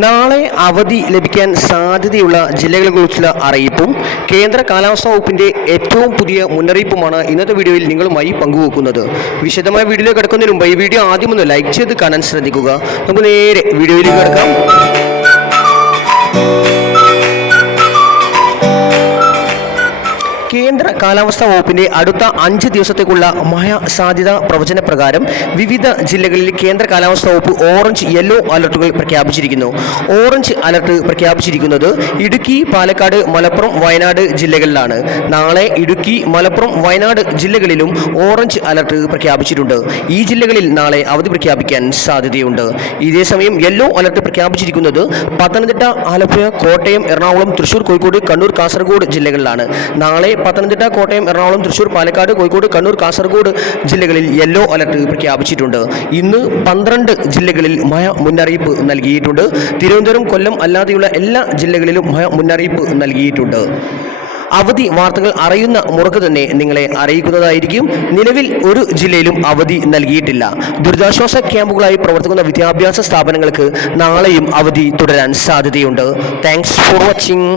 നാളെ അവധി ലഭിക്കാൻ സാധ്യതയുള്ള ജില്ലകളെക്കുറിച്ചുള്ള അറിയിപ്പും കേന്ദ്ര കാലാവസ്ഥാ വകുപ്പിന്റെ ഏറ്റവും പുതിയ മുന്നറിയിപ്പുമാണ് ഇന്നത്തെ വീഡിയോയിൽ നിങ്ങളുമായി പങ്കുവെക്കുന്നത്. വിശദമായ വീഡിയോയിലേക്ക് കിടക്കുന്നതിന് മുമ്പ് ഈ വീഡിയോ ആദ്യം ഒന്ന് ലൈക്ക് ചെയ്ത് കാണാൻ ശ്രദ്ധിക്കുക. നമുക്ക് നേരെ വീഡിയോയിലേക്ക് കിടക്കാം. കേന്ദ്ര കാലാവസ്ഥാ വകുപ്പിന്റെ അടുത്ത അഞ്ച് ദിവസത്തേക്കുള്ള മഴ സാധ്യത പ്രവചന പ്രകാരം വിവിധ ജില്ലകളിൽ കേന്ദ്ര കാലാവസ്ഥാ വകുപ്പ് ഓറഞ്ച് യെല്ലോ അലർട്ടുകൾ പ്രഖ്യാപിച്ചിരിക്കുന്നു. ഓറഞ്ച് അലർട്ട് പ്രഖ്യാപിച്ചിരിക്കുന്നത് ഇടുക്കി പാലക്കാട് മലപ്പുറം വയനാട് ജില്ലകളിലാണ്. നാളെ ഇടുക്കി മലപ്പുറം വയനാട് ജില്ലകളിലും ഓറഞ്ച് അലർട്ട് പ്രഖ്യാപിച്ചിട്ടുണ്ട്. ഈ ജില്ലകളിൽ നാളെ അവധി പ്രഖ്യാപിക്കാൻ സാധ്യതയുണ്ട്. ഇതേസമയം യെല്ലോ അലർട്ട് പ്രഖ്യാപിച്ചിരിക്കുന്നത് പത്തനംതിട്ട ആലപ്പുഴ കോട്ടയം എറണാകുളം തൃശൂർ കോഴിക്കോട് കണ്ണൂർ കാസർഗോഡ് ജില്ലകളിലാണ്. നാളെ പത്തനംതിട്ട കോട്ടയം എറണാകുളം തൃശൂർ പാലക്കാട് കോഴിക്കോട് കണ്ണൂർ കാസർഗോഡ് ജില്ലകളിൽ യെല്ലോ അലർട്ട് പ്രഖ്യാപിച്ചിട്ടുണ്ട്. ഇന്ന് പന്ത്രണ്ട് ജില്ലകളിൽ മഴ മുന്നറിയിപ്പ് നൽകിയിട്ടുണ്ട്. തിരുവനന്തപുരം കൊല്ലം അല്ലാതെയുള്ള എല്ലാ ജില്ലകളിലും മഴ മുന്നറിയിപ്പ് നൽകിയിട്ടുണ്ട്. അവധി വാർത്തകൾ അറിയുന്ന മുറക്ക് തന്നെ നിങ്ങളെ അറിയിക്കുന്നതായിരിക്കും. നിലവിൽ ഒരു ജില്ലയിലും അവധി നൽകിയിട്ടില്ല. ദുരിതാശ്വാസ ക്യാമ്പുകളായി പ്രവർത്തിക്കുന്ന വിദ്യാഭ്യാസ സ്ഥാപനങ്ങൾക്ക് നാളെയും അവധി തുടരാൻ സാധ്യതയുണ്ട്. Thanks for watching